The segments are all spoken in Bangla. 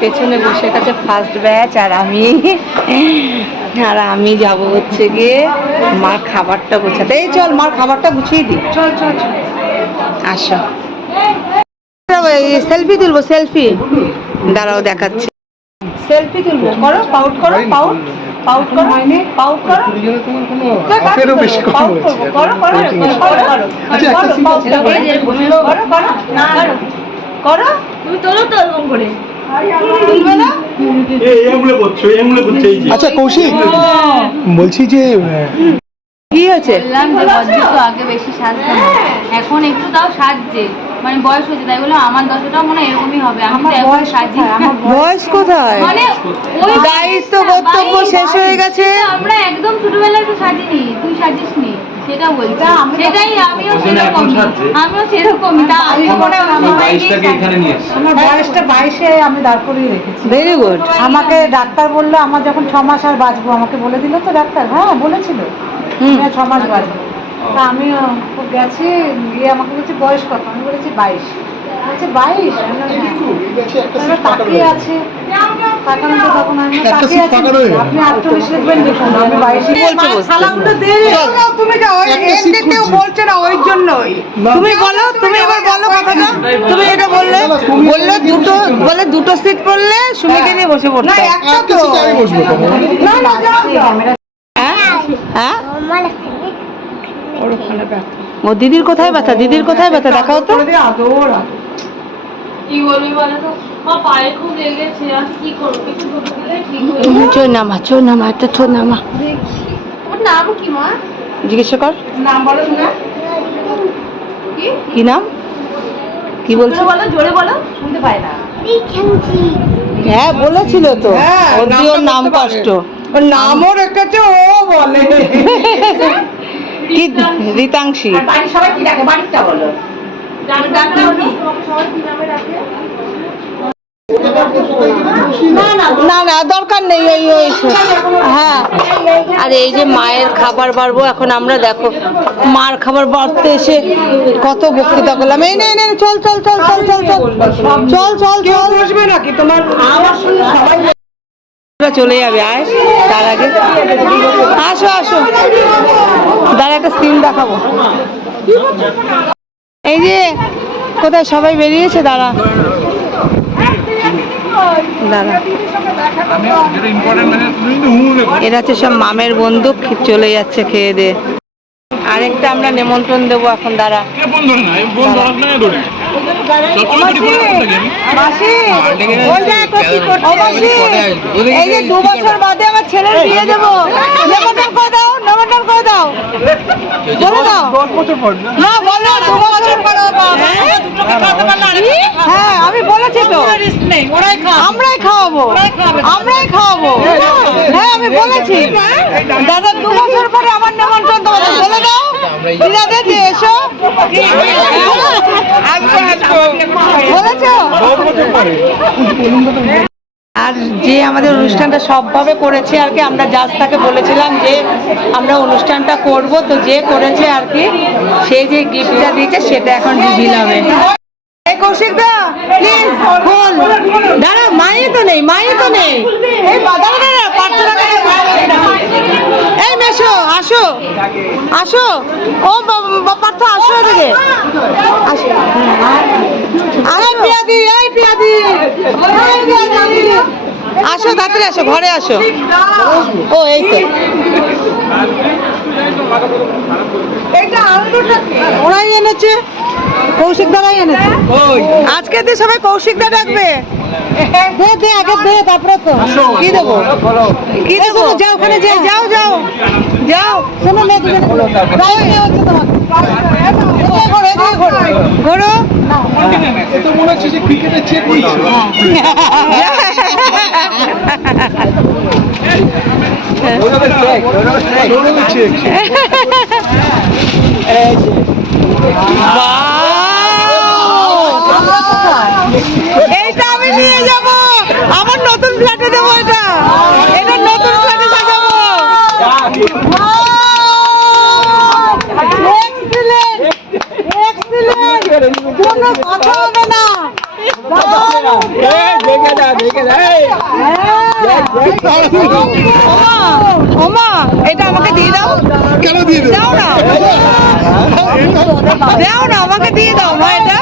পেছনে বসে গেছে ফার্স্ট ব্যাচ আর আমি। আর আমি যাব হচ্ছে গিয়ে মার খাবারটা গোছাতে। এই চল মার খাবারটা গুছিয়ে দিই। চল চল চল। আসো। সেলফি তুলবো সেলফি দাঁড়াও দেখাচ্ছি। সেলফি তুলবো। করো পাউট করো পাউট পাউট করো পাউট করো। বেশি কম করো করো করো করো আচ্ছা একটা সিন করো। করো করো। তুমি তোলো তো এরকম করে। আচ্ছা কৌশিক বলছি যে কি হয়েছে? বললাম যে বদ্দি আগে বেশি সাজতো না। এখন একটু তাও সাজছে। মানে বয়স হয়েছে তাই বললাম আমার দশটাও মনে হয় এরকমই হবে। আমি তো এখন সাজি। বয়স কোথায়? মানে ওই দায়িত্ব কর্তব্য শেষ হয়ে গেছে। আমরা একদম ছোটবেলায় তো সাজিনি। তুই সাজিসনি। সেটা বলছি সেটাই আমিও সেরকম। আমিও সেরকমই। তা আমি মনে আমার সবাইকেই সাজি। আমার বয়সটা বাইশে আমি দাঁড় করিয়ে রেখেছি। ভেরি গুড আমাকে ডাক্তার বলল আমার যখন ছ মাস আর বাঁচবো। আমাকে বলে দিল তো ডাক্তার। হ্যাঁ বলেছিল। হুম। আমি ছ মাস বাঁচবো। তা আমি আহ, গেছি গিয়ে আমাকে বলছি বয়স কত? আমি বলেছি বাইশ। বলছে বাইশ আমি বললাম। একটা এবার সিট ফাঁকা তাকিয়ে আছে। তাকানো তো তখন আমি তাকিয়ে আছি। ফাঁকা রয়ে গেল। আপনি আটচল্লিশ লিখবেন দেখুন আমি বাইশ বলছে বসতে। সালামটা দে তুমি যাও ওই একটা এর সিট থেকেও খুঁজছি। বলছে না ওই জন্যই তুমি বলো তুমি এবার বলো কথাটা। তুমি এটা বললে বললে দুটো বলে দুটো সিট পড়লে সুমিকে নিয়ে বসে পড়তে। একটা তো। না না হ্যাঁ? হ্যাঁ? ও দিদির কোথায় ব্যথা? দিদির কোথায় ব্যথা? দেখাও তো। কি নামা চো নামা একটা নামা তোমার নাম কি মা? জিজ্ঞেস কর। নাম বলো না কি? নাম? কি বলছো? বলো জোরে বলো শুনতে পাই না। হ্যাঁ বলেছিল তো। ওর নাম কষ্ট। ওর নাম ওর একটা ও বলে। কি রীতাংশী। বাড়ির সবাই কি ডাকে? বাড়িটা বলো। ডাকে না না দরকার নেই ওই ওই হ্যাঁ। আর এই যে মায়ের খাবার বাড়বো এখন আমরা দেখো মার খাবার বাড়তে এসে কত বক্তৃতা করলাম। এই নে এই নে চল চল চল চল চল চল। চল চল চল। বসবে নাকি? তোমার চলে যাবে আয়। তার আগে আসো আসো। দাঁড়া একটা সিন দেখাবো। এই যে কোথায় সবাই বেরিয়েছে? দাঁড়া। দাঁড়া। এরা হচ্ছে সব মামের বন্ধু চলে যাচ্ছে খেয়ে দিয়ে। আরেকটা আমরা নিমন্ত্রণ দেবো এখন দাঁড়া। এই যে দু বছর বাদে আমার ছেলের বিয়ে দেবো। নিমন্ত্রণ করে দাও নিমন্ত্রণ করে দাও। বলে দাও। না? বলো দু বছর পরে হ্যাঁ? আমি বলেছি তো। আমরাই খাওয়াবো। আমরাই খাওয়াবো। হ্যাঁ আমি বলেছি। দাদা দু বছর পরে আমার নিমন্ত্রণ তোমাদের বলে দাও এসো? আর যে আমাদের অনুষ্ঠানটা সবভাবে করেছে আর কি আমরা জাজ তাকে বলেছিলাম যে আমরা অনুষ্ঠানটা করব তো যে করেছে আর কি সে যে গিফটটা দিয়েছে সেটা এখন রিভিল হবে। এই প্লিজ খোল। দাঁড়া মাই তো নেই মাই তো নেই। এই দাঁড়া দাঁড়া প্রার্থনা করে এই মেশো আসো। আসো। ও পার্থ আসো এদিকে। আসো। আরে পিয়াদি এই পিয়াদি। এই পিয়াদি। আসো তাড়াতাড়ি আসো ঘরে আসো। ও এই তো। ওরাই এনেছে কৌশিক দাদাই এনেছে। আজকে দিয়ে সবাই কৌশিক দা ডাকবে। দে দে আগে দে তারপরে তো। কি দেবো? কি দেবো? যাও ওখানে যাও যাও যাও। যাও। শোনো নে দুজনে যাও নে হচ্ছে তোমাকে ঘোরো তো মনে হচ্ছে যে ক্রিকেটের চেক দিচ্ছে। চেক এইটা আমি নিয়ে যাব আমার নতুন ফ্ল্যাটে দেবো এটা এটা নতুন ফ্ল্যাটে সাজাবো কোনো কথা হবে না ওমা এটা আমাকে দিয়ে দাও কেন দিয়ে দাও দাও না আমাকে দিয়ে দাও এটা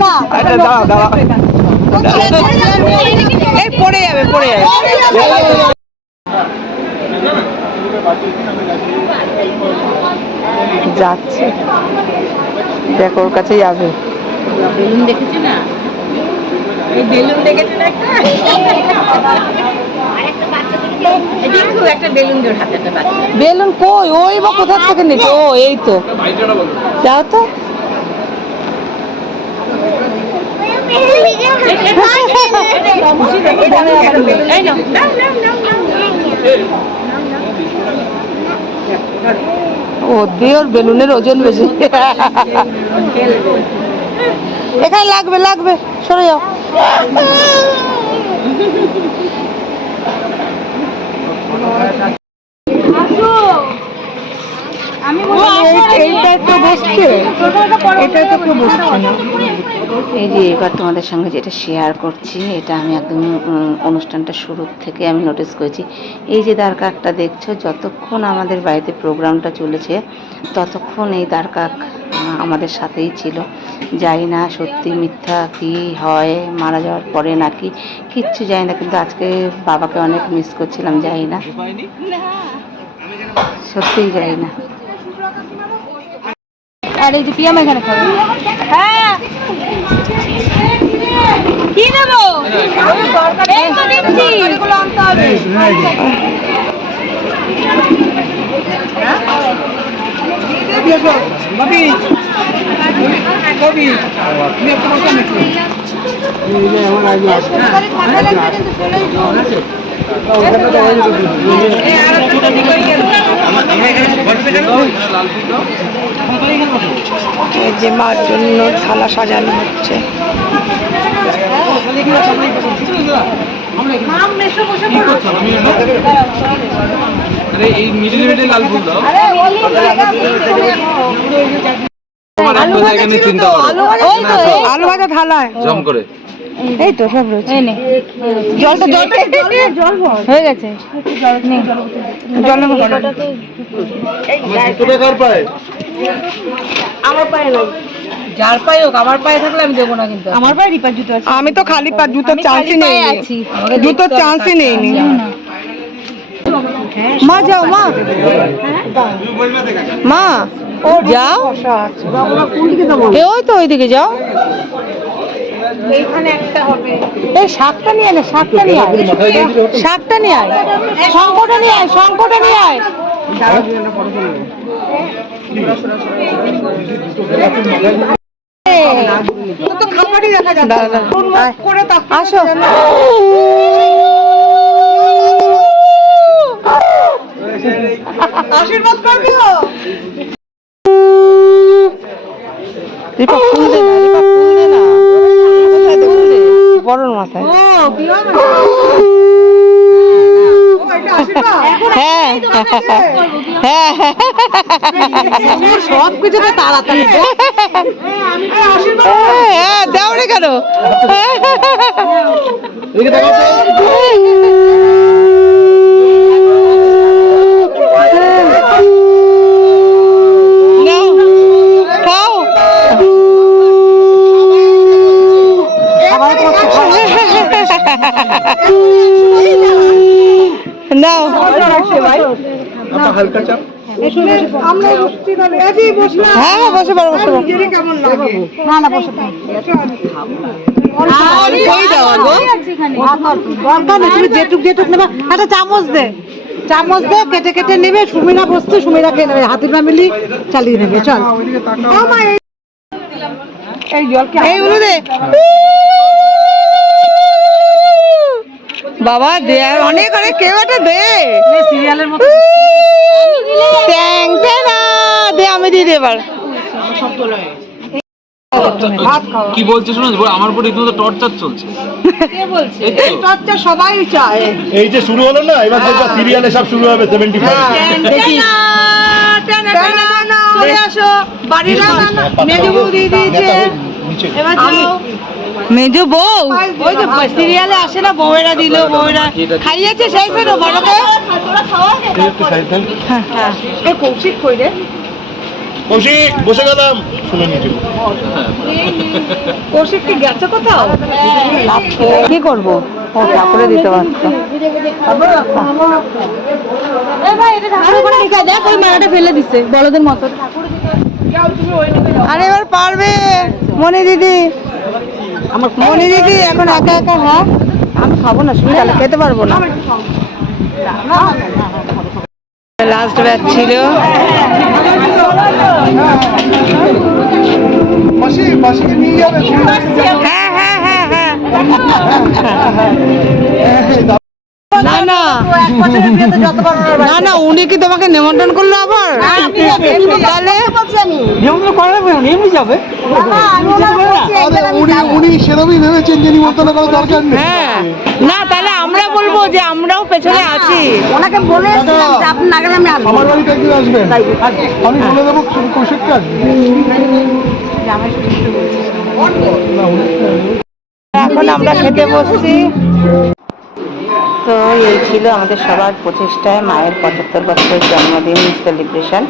না। এই পড়ে যাবে পড়ে যাবে। যাচ্ছে। দেখ ওর কাছে যাবে। বেলুন দেখেছ না? এই বেলুন দেখেছ না বেলুন কই? ওই বা কোথা থেকে নিচ্ছে ও, এই তো। যাও তো। ও দিয়ে ওর বেলুনের ওজন বেশি। এখানে লাগবে লাগবে। সরে যাও আমি বসছে এটা তো কেউ না এই যে এবার তোমাদের সঙ্গে যেটা শেয়ার করছি এটা আমি একদম অনুষ্ঠানটা শুরুর থেকে আমি নোটিস করেছি। এই যে দ্বার কাকটা দেখছ যতক্ষণ আমাদের বাড়িতে প্রোগ্রামটা চলেছে ততক্ষণ এই দ্বার কাক আমাদের সাথেই ছিল। জানি না সত্যি মিথ্যা কি হয় মারা যাওয়ার পরে নাকি কিচ্ছু জানি না। কিন্তু আজকে বাবাকে অনেক মিস করছিলাম যাই না। সত্যিই যাই না। আর এই যে পিয়াম এখানে খাবে। হ্যাঁ। কি দেবো এই তো দিচ্ছি আনতে হবে এই যে মার জন্য থালা সাজানো হচ্ছে এই মিডিল মিডিল লাল ফুল আলু ভাজা থালায়। জম করে। এই তো সব রয়েছে। এই নে। জলটা জলটা হয়ে গেছে। জল যার পায়ে হোক আমার পায়ে থাকলে আমি দেবো না কিন্তু। আমার পায়ে রিপার জুতো আছে। আমি তো খালি পা জুতোর চান্সই নেই আছি। জুতোর চান্সই নেইনি। মা যাও মা। মা ও যাও। এ ওই তো ওইদিকে যাও। এইখানে একটা হবে। এই শাকটা নিয়ে আয় শাকটা নিয়ে আয়। শাকটা নিয়ে আয়। শঙ্কটা নিয়ে আয় শঙ্কটা নিয়ে আয়। তো খাবারই দেখা যাচ্ছে আসো আশীর্বাদ ফুল দে না না দে বড়র মাথায়। হ্যাঁ। হ্যাঁ। সব কিছুতে তাড়াতাড়ি। হ্যাঁ দাও রে কেন? হালকা চাপ? আমরা বসছি তাহলে এই বসলাম হ্যাঁ বসে পারো বসে নিজেরই কেমন লাগে না না বসে থাক অল্পই দেওয়া গো দরকার নেই তুমি যেটুক যেটুক নেবে। একটা চামচ দে। চামচ দে কেটে কেটে নেবে। সুমিরা বসতে সুমিরা খেয়ে নেবে। হাতে না মিলি চালিয়ে নেবে। চল। এই- এই জল কি এই উলু দে। বাবা দে অনেক অনেক কেউ একটা দে। সিরিয়ালের মতো। ট্যাং ট্যানা দে আমি দিয়ে দে এবার। কি বলছে শোনো আমার উপর রীতিমতো টর্চার চলছে। টর্চার সবাই চায়। এই যে শুরু হলো না এবার দেখবা সিরিয়ালে সব শুরু হবে সেভেন্টি ফাইভ দেখি। বাড়ির মেজু দিয়ে দিয়েছে। এবার যাও। মেজো বউ ওই তো সিরিয়ালে আসে না বউয়েরা দিল বউয়েরা খাইয়েছে সেই তো বড়কে এ কৌশিক কই রে? কৌশিক বসে গেলাম। শুনে নিয়েছি কৌশিক কি গেছে কোথাও? কি করব? ও ঠাকুরে দিতে পারতো। দেখ ওই মালাটা ফেলে দিছে বলদের মতো। আরে এবার পারবে। মনে দিদি আমার মনে দিদি এখন একা একা হ্যাঁ আমি খাব না শুনে গেলে খেতে পারব না। লাস্ট ব্যাচ ছিল। নিয়ে যাবে হ্যাঁ হ্যাঁ। হ্যাঁ হ্যাঁ। না না। না না উনি কি তোমাকে নিমন্ত্রণ করল আবার? তাহলে আরে উনি উনি সেরকমই ভেবেছেন যে নিমন্ত্রণ করার দরকার নেই। হ্যাঁ। না তাহলে আমরা বলব যে আমরাও পেছনে আছি। ওনাকে বলে আমার বাড়িতে একদিন আসবেন। আমি বলে দেবো কৌশিককে আসবে। এখন আমরা খেতে বসছি। তো এই ছিল আমাদের সবার প্রচেষ্টায় মায়ের পঁচাত্তর বছরের জন্মদিন সেলিব্রেশন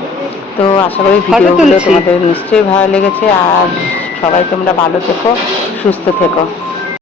তো আশা করি ভিডিওগুলো তোমাদের নিশ্চয়ই ভালো লেগেছে। আর সবাই তোমরা ভালো থেকো সুস্থ থেকো।